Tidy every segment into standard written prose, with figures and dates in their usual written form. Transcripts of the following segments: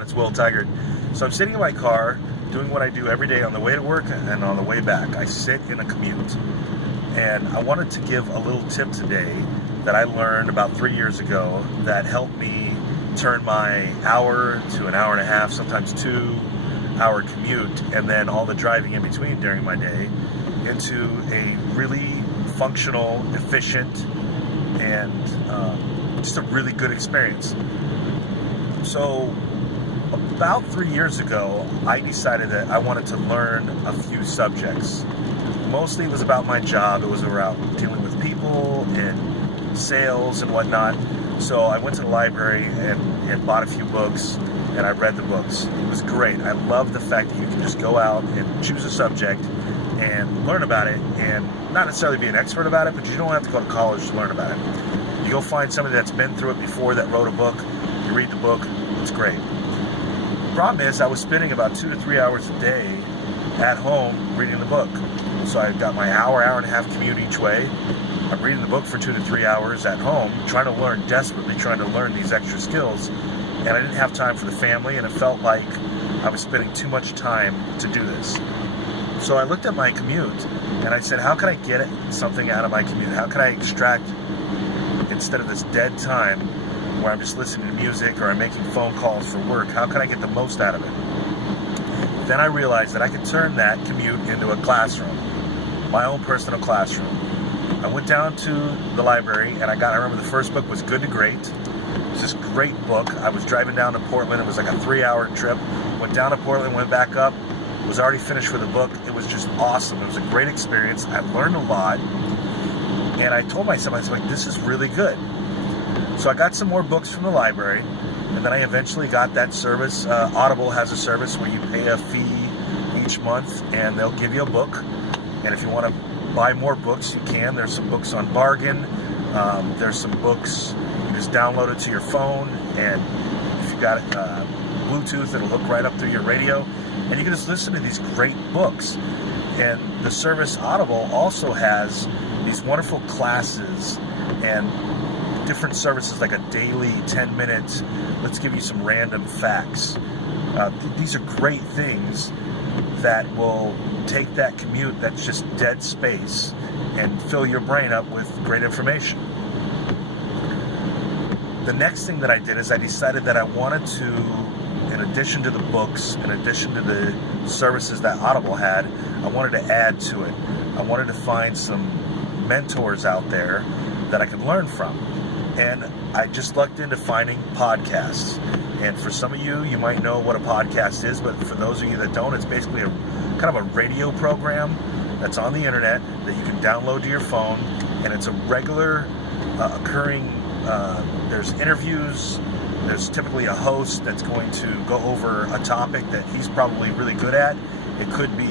It's Will Tigard. So I'm sitting in my car doing what I do every day on the way to work and on the way back. I sit in a commute. And I wanted to give a little tip today that I learned about 3 years ago that helped me turn my hour to an hour and a half, sometimes 2 hour commute, and then all the driving in between during my day into a really functional, efficient, and just a really good experience. So about 3 years ago, I decided that I wanted to learn a few subjects. Mostly it was about my job. It was about dealing with people and sales and whatnot. So I went to the library and bought a few books, and I read the books. It was great. I love the fact that you can just go out and choose a subject and learn about it, and not necessarily be an expert about it, but you don't have to go to college to learn about it. You go find somebody that's been through it before that wrote a book, you read the book, it's great. The problem is I was spending about 2 to 3 hours a day at home reading the book. So I got my hour and a half commute each way. I'm reading the book for 2 to 3 hours at home, trying to learn, desperately trying to learn these extra skills. And I didn't have time for the family, and it felt like I was spending too much time to do this. So I looked at my commute, and I said, how can I get something out of my commute? How can I extract, instead of this dead time where I'm just listening to music or I'm making phone calls for work, how can I get the most out of it? Then I realized that I could turn that commute into a classroom, my own personal classroom. I went down to the library, and I remember the first book was Good to Great. It was this great book. I was driving down to Portland. It was like a 3-hour trip. Went down to Portland, went back up, was already finished with the book. It was just awesome. It was a great experience. I learned a lot, and I told myself, I was like, this is really good. So I got some more books from the library, and then I eventually got that service. Audible has a service where you pay a fee each month, and they'll give you a book. And if you want to buy more books, you can. There's some books on bargain. There's some books you just download it to your phone, and if you've got Bluetooth, it'll hook right up through your radio, and you can just listen to these great books. And the service Audible also has these wonderful classes and different services, like a daily 10-minute, let's give you some random facts. These are great things that will take that commute that's just dead space and fill your brain up with great information. The next thing that I did is I decided that I wanted to, in addition to the books, in addition to the services that Audible had, I wanted to add to it. I wanted to find some mentors out there that I could learn from. And I just lucked into finding podcasts. And for some of you, you might know what a podcast is, but for those of you that don't, it's basically a kind of a radio program that's on the internet that you can download to your phone, and it's a regular occurring, there's interviews, there's typically a host that's going to go over a topic that he's probably really good at. It could be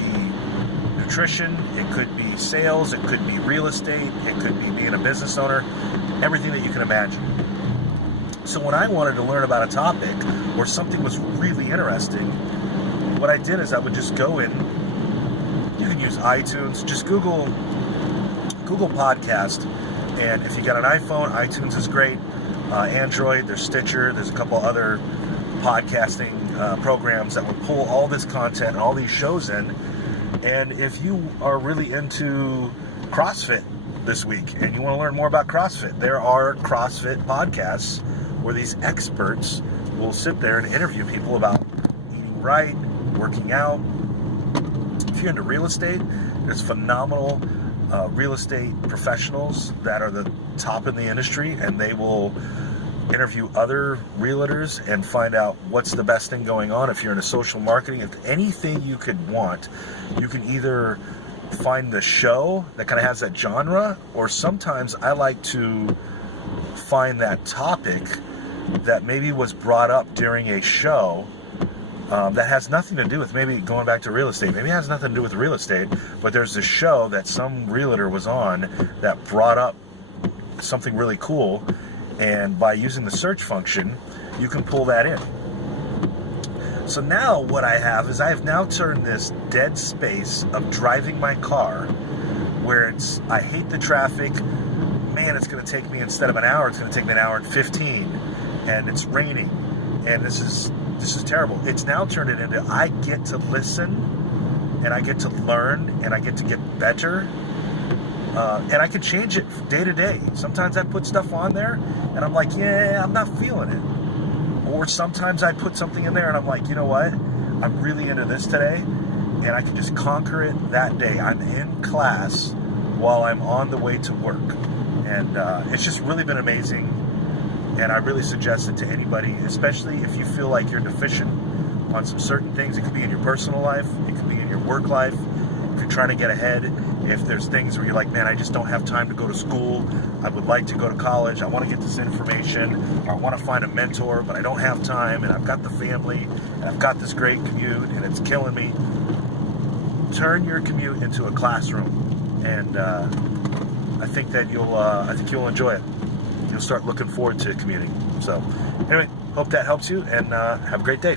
nutrition, it could be sales, it could be real estate, it could be being a business owner, everything that you can imagine. So when I wanted to learn about a topic or something was really interesting, what I did is I would just go in, you can use iTunes, just Google Podcast, and if you got an iPhone, iTunes is great. Android, there's Stitcher, there's a couple other podcasting programs that will pull all this content and all these shows in. And if you are really into CrossFit this week and you want to learn more about CrossFit, there are CrossFit podcasts where these experts will sit there and interview people about eating right, working out. If you're into real estate, there's phenomenal real estate professionals that are the top in the industry, and they will interview other realtors and find out what's the best thing going on. If you're into social marketing, if anything you could want, you can either find the show that kind of has that genre, or sometimes I like to find that topic that maybe was brought up during a show that has nothing to do with, maybe going back to real estate, maybe it has nothing to do with real estate, but there's a show that some realtor was on that brought up something really cool, and by using the search function, you can pull that in. So now what I have is I have now turned this dead space of driving my car, where I hate the traffic, man, it's going to take me, instead of an hour, it's going to take me an hour and 15, and it's raining, and this is this is terrible. It's now turned it into I get to listen and I get to learn and I get to get better. And I can change it day to day. Sometimes I put stuff on there and I'm like, yeah, I'm not feeling it. Or sometimes I put something in there and I'm like, you know what? I'm really into this today, and I can just conquer it that day. I'm in class while I'm on the way to work. And it's just really been amazing. And I really suggest it to anybody, especially if you feel like you're deficient on some certain things. It could be in your personal life, it could be in your work life. If you're trying to get ahead, if there's things where you're like, man, I just don't have time to go to school, I would like to go to college, I want to get this information, or I want to find a mentor, but I don't have time, and I've got the family, and I've got this great commute, and it's killing me. Turn your commute into a classroom, and I think that you'll enjoy it. You'll start looking forward to commuting. So, anyway, hope that helps you, and have a great day.